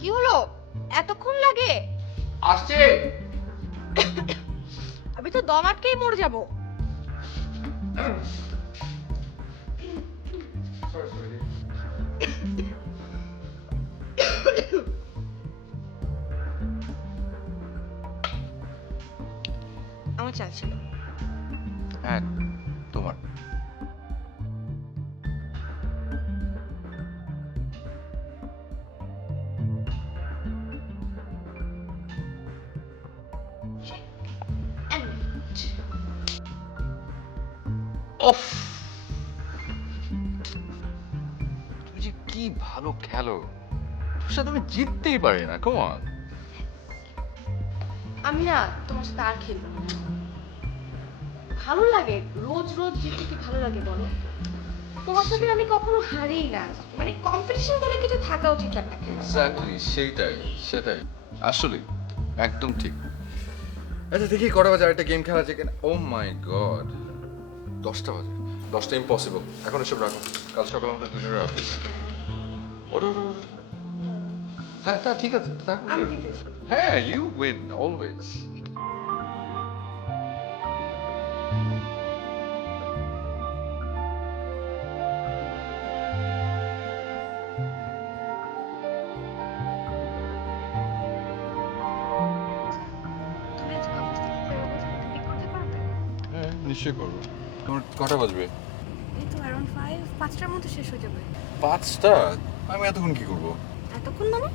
কি হলো, এতক্ষণ লাগে? আসছে। আমি তো দম আটকেই মরে যাবো। আমার চাল ছিল। হ্যাঁ, তোমার। ওফ, তুমি যে কি ভালো খেলো, তোর সাথে আমি জিততেই পারি না। Come on. আমি না তোমার সাথে আর খেলবো না। ভালো লাগে রোজ রোজ জিততে, কি ভালো লাগে বলো? তোমার সাথে আমি কখনো হারিই না, মানে কম্পিটিশন বলে কিছু থাকা উচিত আপনাকে। এক্স্যাক্টলি, সেটাই আসলে একদম ঠিক। আচ্ছা দেখি কটা বাজে, আরেকটা গেম খেলা যায় কিনা। ও মাই গড, 10টা বাজে। 10টা ইম্পসিবল, এখন এসব রাখো। কাল সকালে আমাদের দুজনের অফিস। ওঠো ওঠো ওঠো। হ্যাঁ তা ঠিক আছে, আমি জিতেছি। হ্যাঁ ইউ উইন অলওয়েজ। তুমি আজকে অফিস থেকে বেরোবো, আমাকে পিক করতে পারবে? হ্যাঁ নিশ্চয়ই করবো। তোমার কটা বাজবে? এই তো অ্যারাউন্ড 5টার মধ্যে শেষ হয়ে যাবে। 5টা? আমি এতক্ষণ কি করবো? এতক্ষণ মানে?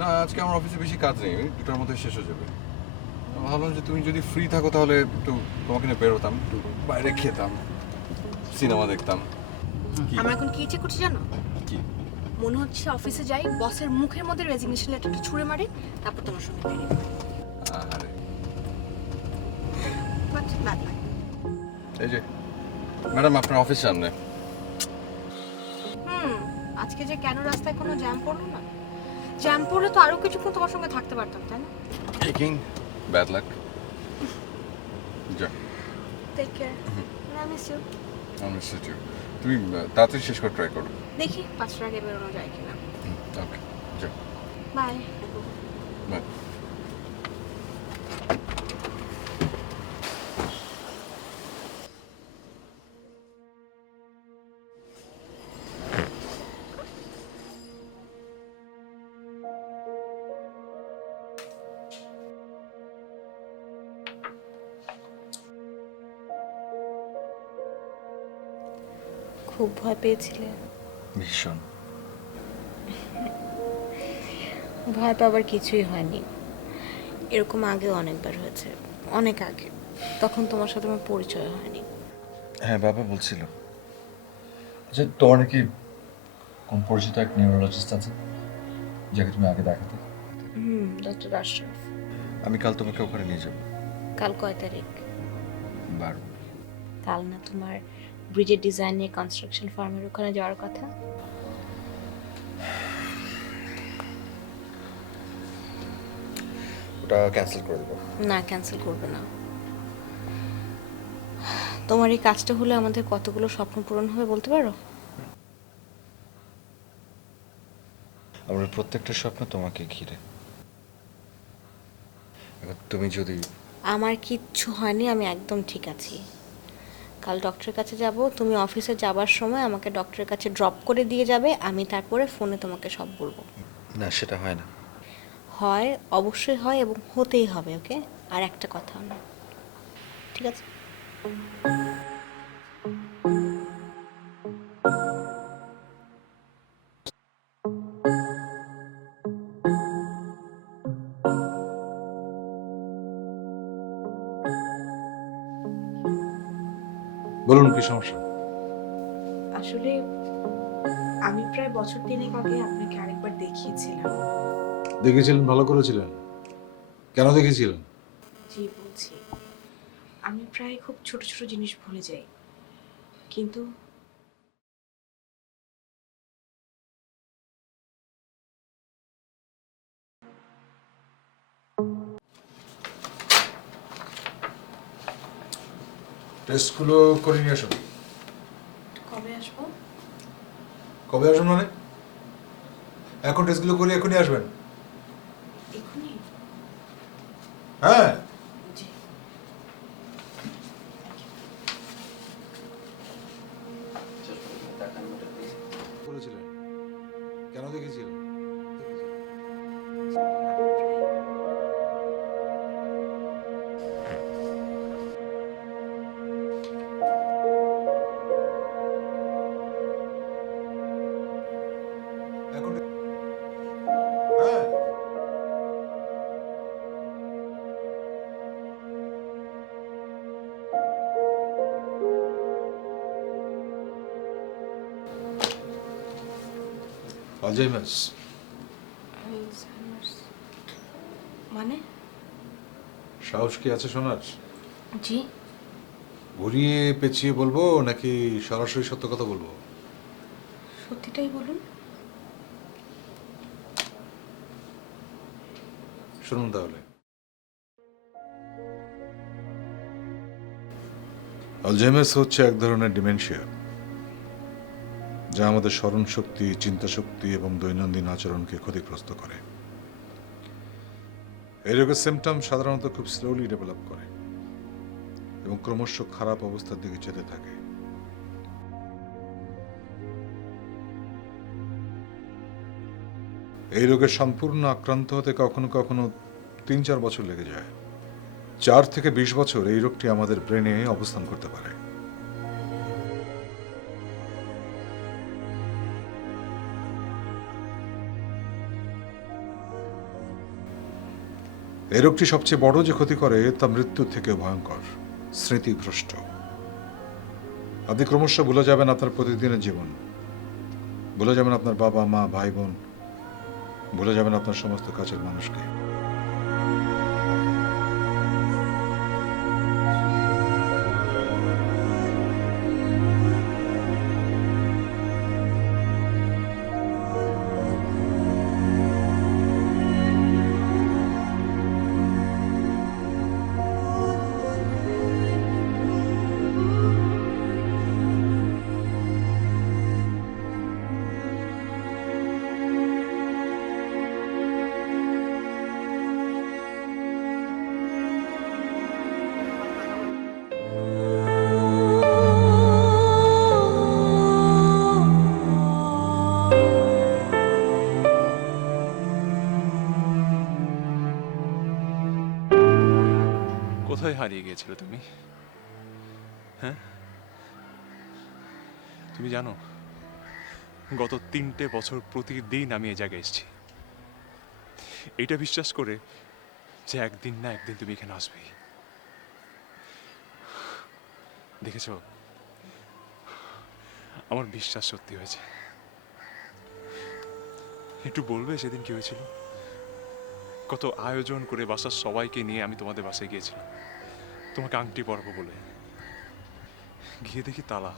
না আজকে আমার অফিসে বেশি কাজ নেই, 2টার মধ্যে শেষ হয়ে যাবে। আমি ভাবলাম যে তুমি যদি ফ্রি থাকো তাহলে একটু তোমাকে নিয়ে বেরোতাম, একটু বাইরে খেতাম, সিনেমা দেখতাম। কি? আমার এখন কি ইচ্ছে করছে জানো? কি? মনে হচ্ছে অফিসে যাই, বসের মুখের মধ্যে রেজিগনেশন লেটারটা ছুঁড়ে মারি, তারপর তোমার সঙ্গে বেরিয়ে পড়ি। আরে বাট বাদ বাই। এই যে ম্যাডাম, আপনার অফিস সামনে। আজকে যে কেন রাস্তায় কোনো জ্যাম পড়লো না? জ্যাম পড়লে তো আরো কিছুক্ষণ তোমার সঙ্গে থাকতে পারতাম, তাই না? Taking bad luck. যা, take care. I miss you. আমি সেটা। তুমি তাড়াতাড়ি শেষ করে ট্রাই করো। দেখি 5টার আগে বেরোনো যায় কিনা। ওকে, যা, বাই। বাই। খুব ভয় পেয়েছিলে? ভীষণ। ভয় পাবার কিছুই হয়নি। এরকম আগে অনেকবার হয়েছে, অনেক আগে। তখন তোমার সাথে আমার পরিচয় হয়নি। হ্যাঁ বাবা বলছিল যে তোমার নাকি কোন পরিচিত এক নিউরোলজিস্ট আছে যাকে তুমি আগে দেখাতে। ডক্টর আশরাফ। আমি কাল তোমাকে ওখানে নিয়ে যাবো। কাল কয় তারিখ? 12। কাল না তোমার ব্রিজের ডিজাইন নিয়ে কনস্ট্রাকশন ফার্মের ওখানে যাওয়ার কথা? ওটা ক্যান্সেল করে দেবো। না, ক্যান্সেল করবে না। তোমার এই কাজটা হলে আমাদের কতগুলো স্বপ্ন পূরণ হবে বলতে পারো? আমার প্রত্যেকটা স্বপ্ন তোমাকে ঘিরে। এখন তুমি যদি। আমার কিচ্ছু হয়নি, আমি একদম ঠিক আছি। কাল ডক্টরের কাছে যাব, তুমি অফিসে যাবার সময় আমাকে ডক্টরের কাছে ড্রপ করে দিয়ে যাবে, আমি তারপরে ফোনে তোমাকে সব বলবো। না সেটা হয় না। হয়, অবশ্যই হয় এবং হতেই হবে, ওকে? আর একটা কথাও না, ঠিক আছে? বলুন কি সমস্যা? আসলে আমি প্রায় বছর তিনেক আগে আপনাকে আরেকবার দেখিয়েছিলাম। দেখেছিলেন, ভালো করেছিলেন। কেন দেখেছিলেন? জি বলছি, আমি প্রায় খুব ছোট ছোট জিনিস ভুলে যাই, কিন্তু টেস্টগুলো করে নিয়ে আসুন। কবে আসবো? কবে আসুন মানে? এখন টেস্টগুলো করে এখনই আসবেন। এক্ষুনি? হ্যাঁ। জি। করেছিলেন, কেন দেখেছিলেন? এখন হ্যাঁ। আলজাইমার্স। মানে? সাহস কি আছে শোনার? জি। ঘুরিয়ে পেঁচিয়ে বলবো নাকি সরাসরি সত্য কথা বলবো? সত্যিটাই বলুন। শুনুন তাহলে। আলজাইমার্স হচ্ছে এক ধরনের ডিমেনশিয়া, যা আমাদের স্মরণ শক্তি, চিন্তা শক্তি এবং দৈনন্দিন আচরণকে ক্ষতিগ্রস্ত করে। এই রোগের সিমটম সাধারণত খুব স্লোলি ডেভেলপ করে এবং ক্রমশ খারাপ অবস্থার দিকে যেতে থাকে। এই রোগের সম্পূর্ণ আক্রান্ত হতে কখনো কখনো 3-4 বছর লেগে যায়। 4 থেকে 20 বছর এই রোগটি আমাদের ব্রেনে অবস্থান করতে পারে। এই রোগটি সবচেয়ে বড় যে ক্ষতি করে তা মৃত্যুর থেকে ভয়ঙ্কর, স্মৃতিভ্রষ্ট। আপনি ক্রমশ ভুলে যাবেন আপনার প্রতিদিনের জীবন, ভুলে যাবেন আপনার বাবা মা ভাই বোন, ভুলে যাবেন আপনার সমস্ত কাছের মানুষকে। কোথায় হারিয়ে গিয়েছিলে তুমি? হ্যাঁ, তুমি জানো গত 3টে বছর প্রতিদিন আমি এই জায়গায় এসেছি, এটা বিশ্বাস করে যে একদিন না একদিন তুমি এখানে আসবেই। দেখেছো, আমার বিশ্বাস সত্যি হয়েছে। একটু বলবে সেদিন কি হয়েছিল? কত আয়োজন করে বাসার সবাইকে নিয়ে আমি তোমাদের বাসায় গিয়েছিলাম তোমাকে আংটি পরাবো বলে। গিয়ে দেখি তালা।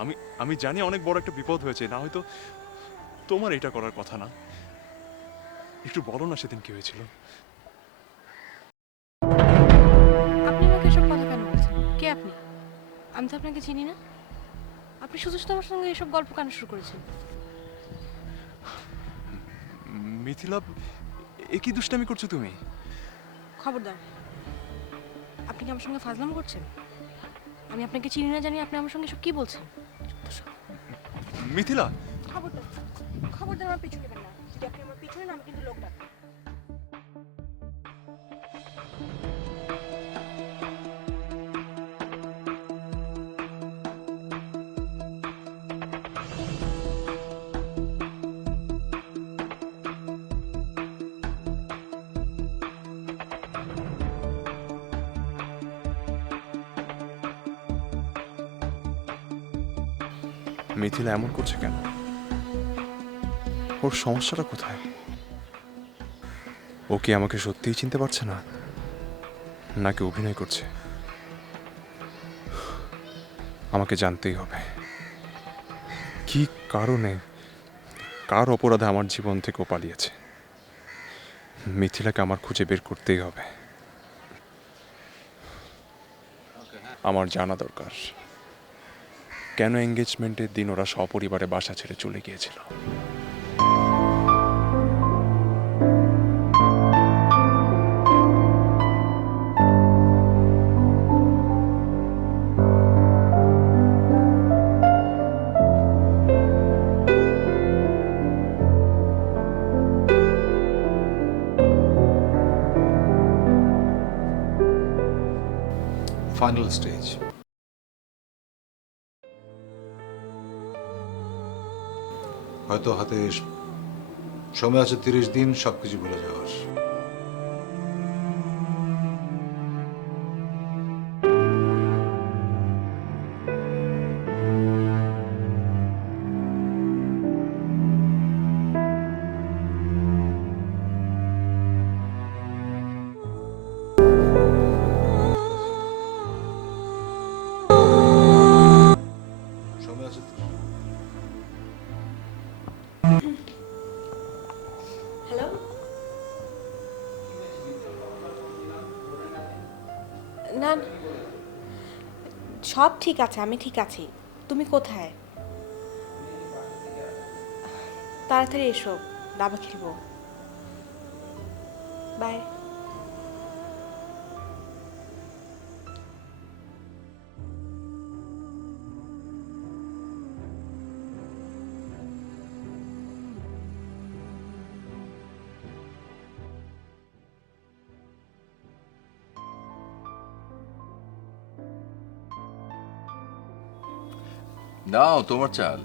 আমি আমি জানি অনেক বড় একটা বিপদ হয়েছে, না হয়তো তোমার এটা করার কথা না। একটু বলো না সেদিন কি হয়েছিল? আপনি আমাকে এসব কথা কেন বলছেন? কে আপনি? আমি তো আপনাকে চিনি না। আপনি শুধু শুধু আমার সঙ্গে এসব গল্প কেন শুরু করেছেন? মিথিলা, এ কি দুষ্টামি করছো তুমি? খবরদার, আপনি কি আমার সঙ্গে ফাজলাম করছেন? আমি আপনাকে চিনি না জানি আপনি আমার সঙ্গে সব কি বলছেন? মিথিলা, খবরদার, খবরদার আমার পিছু নেবেন না। যদি আপনি আমার পিছনে না, আমি কিন্তু লোক ডাকবো। মিথিলা এমন করছে কেন? ওর সমস্যাটা কোথায়? ও কি আমাকে সত্যিই চিনতে পারছে না, নাকি অভিনয় করছে? আমাকে জানতেই হবে কি কারণে, কার অপরাধে আমার জীবন থেকে ও পালিয়েছে। মিথিলাকে আমার খুঁজে বের করতেই হবে। আমার জানা দরকার। কেন এঙ্গেজমেন্টের দিন ওরা সপরিবারে বাসা ছেড়ে চলে গিয়েছিল। Final stage. হয়তো হাতে সময় আছে 30 দিন সবকিছু ভুলে যাওয়ার। সময় আছে হ্যালো, না সব ঠিক আছে, আমি ঠিক আছি। তুমি কোথায়? তাড়াতাড়ি এসো, দাবা খেলবো। বাই। নাও তোমার চাল।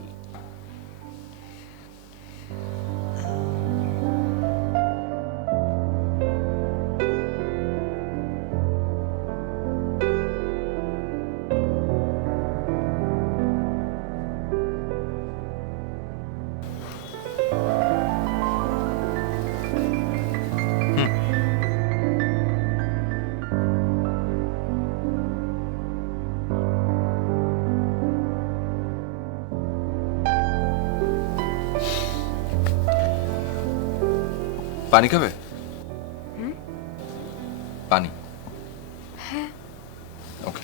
পানি খাবে? পানি? হ্যাঁ। ওকে।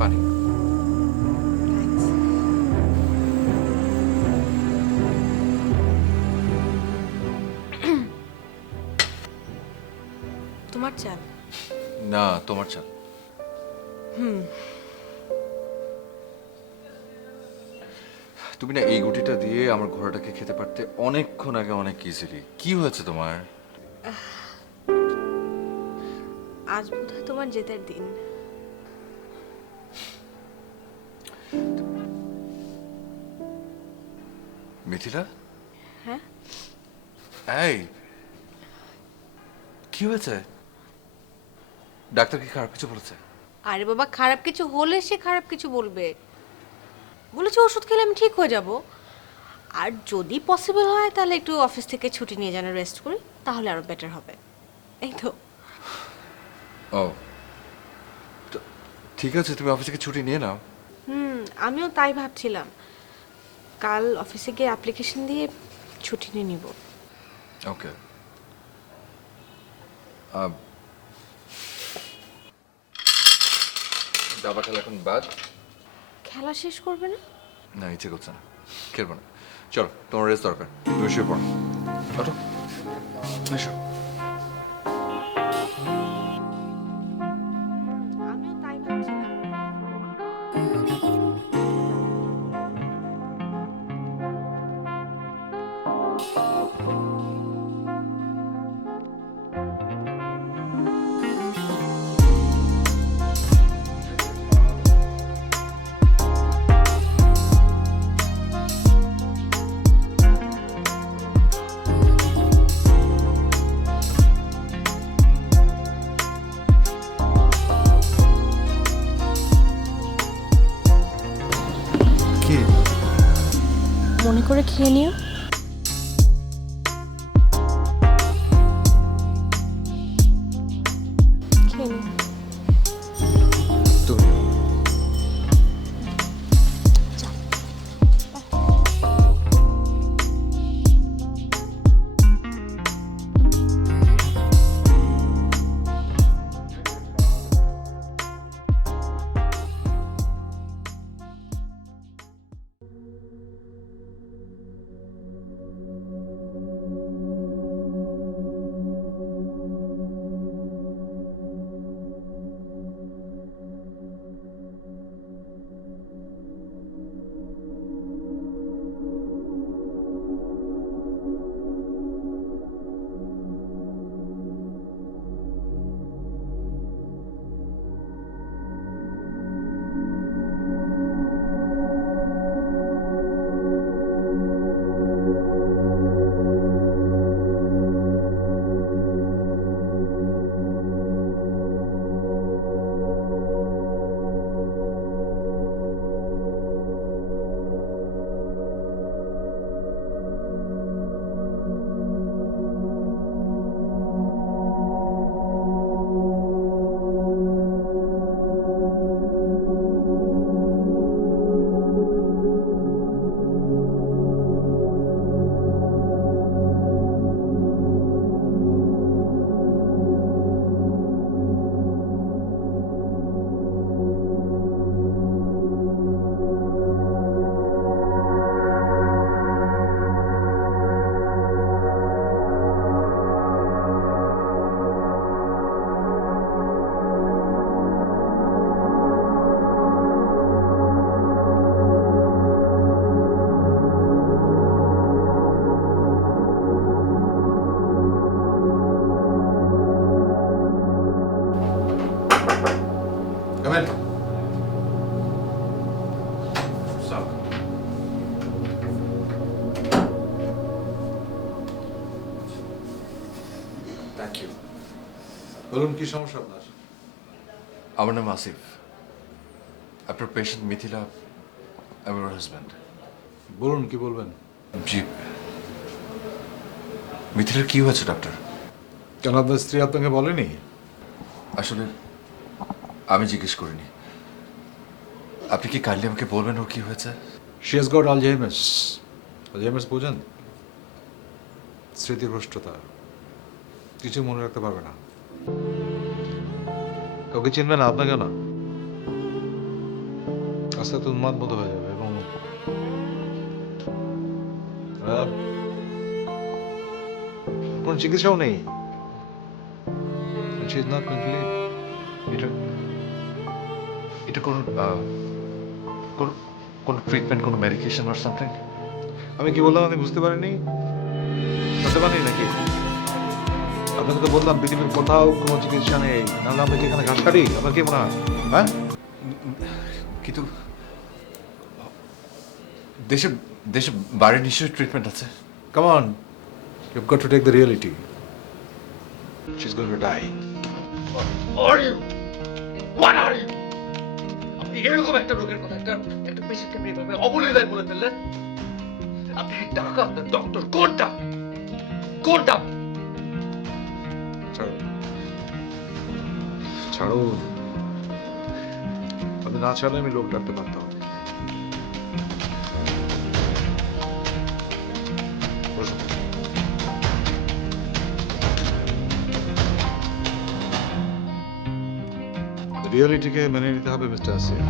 পানি। তোমার চাল। না, তোমার চাল। তুমি না এই গুটিটা দিয়ে আমার ঘোড়াটাকে খেতে পারতে অনেকক্ষণ আগে, অনেক ইজিলি। কি হয়েছে তোমার? আজ বোধহয় তোমার জেতার দিন। মিথিলা? হ্যাঁ? এই কি হয়েছে? ডাক্তার কি খারাপ কিছু বলেছে? আরে বাবা, খারাপ কিছু হলে সে খারাপ কিছু বলবে। বলেছে ওষুধ খেলে আমি ঠিক হয়ে যাব, আর যদি পসিবল হয় তাহলে একটু অফিস থেকে ছুটি নিয়ে যেন রেস্ট করি, তাহলে আরো বেটার হবে। এই তো। ও তো ঠিক আছে, তুমি অফিস থেকে ছুটি নিয়ে নাও। আমিও তাই ভাবছিলাম, কাল অফিসে গিয়ে অ্যাপ্লিকেশন দিয়ে ছুটি নিয়ে নিব। ওকে। দাবা খেলা এখন বাদ? খেলা শেষ করবে না? না, ইচ্ছে করছে না, খেলবো না। চলো, তোমার রেস্ট দরকার, তুমি শুয়ে পড়ো। ওঠো, এসো। আমিও তাই ভাবছিলাম। মনে করে খেয়ে নিও। খেয়ে নিও। তুমি Come in. Stop. Thank you. বলুন কি সমস্যা আপনার? আমার নাম আসিফ। আপনার পেশেন্ট মিথিলা, আমি ওর হাজব্যান্ড। বলুন কি বলবেন? জি, মিথিলার কি হয়েছে ডক্টর? কেন আপনার স্ত্রী আপনাকে বলেনি? আসলে আমি জিজ্ঞেস করিনি। আপনি কি কাইন্ডলি আমাকে বলবেন ওর কি হয়েছে? She has got Alzheimer's. Alzheimer's বোঝেন? স্মৃতিভ্রষ্টতা, কিছু মনে রাখতে পারবে না। কাউকে চিনবে না, আপনাকে না। আস্তে আস্তে উন্মাদ মতো হয়ে যাবে এবং কোনো চিকিৎসাও নেই। She is not mentally. এটা কোনো ট্রিটমেন্ট, কোনো মেডিকেশন অর সামথিং? আমি কি বললাম আপনি বুঝতে পারেননি? বুঝতে পারেনি নাকি? আপনাকে তো বললাম পৃথিবীর কোথাও কোনো চিকিৎসা নেই, নাহলে আমরা কি এখানে ঘাস কাটি? আপনার কি মনে হয়? হ্যাঁ, কিন্তু দেশে দেশে বাইরে নিশ্চয়ই ট্রিটমেন্ট আছে। come on, you've got to take the reality. She's going to die. Are you? What are you? আপনি এরকম একটা রোগের কথা একটা পেশেন্টকে আপনি এভাবে অবলীলায় বলে ফেললেন। আপনি টাকা আপনার ডক্টর কোনটা? ছাড়ো, ছাড়ো। আপনি না ছাড়লে আমি লোক ডাকতে পারতাম। বসুন। রিয়েলিটিকে মেনে নিতে হবে মিস্টার আসিফ।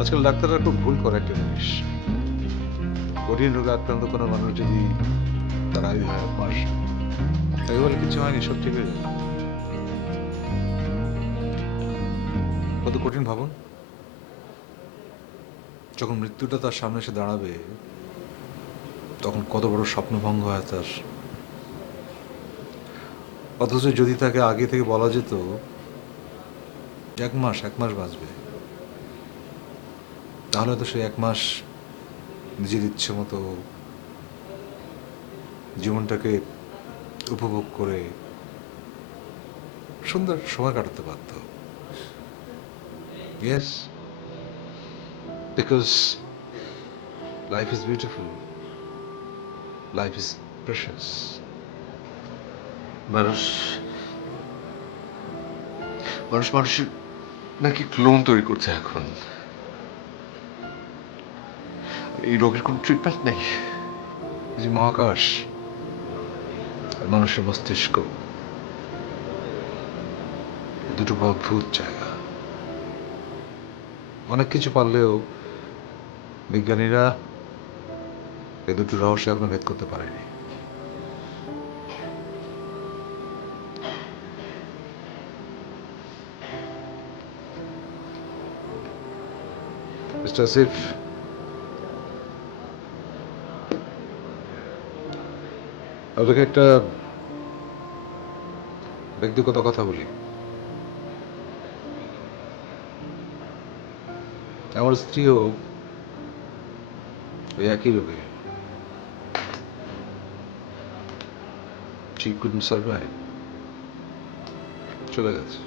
আজকাল ডাক্তাররা খুব ভুল করে একটা জিনিস। কঠিন রোগে আক্রান্ত কোনো মানুষ যদি তার আয়ু হয় 1 মাস, তাকে বলে কিছু হয়নি, সব ঠিক হয়ে যাবে। কত কঠিন ভাবুন, যখন মৃত্যুটা তার সামনে এসে দাঁড়াবে তখন কত বড় স্বপ্নভঙ্গ হয় তার। অথচ যদি তাকে আগে থেকে বলা যেত 1 মাস বাঁচবে, তাহলে তো সে 1 মাস নিজের ইচ্ছে মতো জীবনটাকে উপভোগ করে সুন্দর সময় কাটাতে পারত। Yes, Because life is beautiful. Life is precious. মানুষ মানুষের নাকি ক্লোন তৈরি করছে এখন। এই রোগের কোনো ট্রিটমেন্ট নেই। এই যে মহাকাশ আর মানুষের মস্তিষ্ক, দুটো অদ্ভুত জায়গা। অনেক কিছু পারলেও বিজ্ঞানীরা এই দুটো রহস্য এখনো ভেদ করতে পারেনি। মিস্টার আসিফ, আপনাকে একটা ব্যক্তিগত কথা বলি। আমার স্ত্রীও ওই একই রোগে। She couldn't survive. চলে গেছে।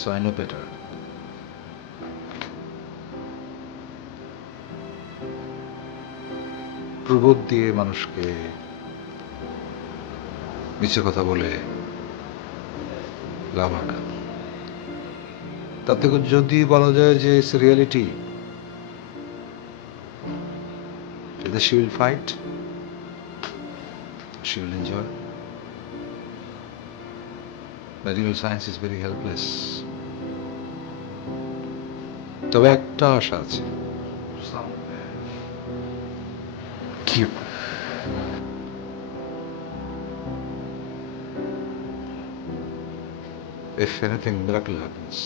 So I know better. প্রবোধ দিয়ে মানুষকে মিছে কথা বলে লাভ হয় না। তার থেকে যদি বলা যায় যে it's reality, she will fight, she will enjoy. Medical science is very helpless. তবে একটা আশা আছে। কি? If anything miracle happens,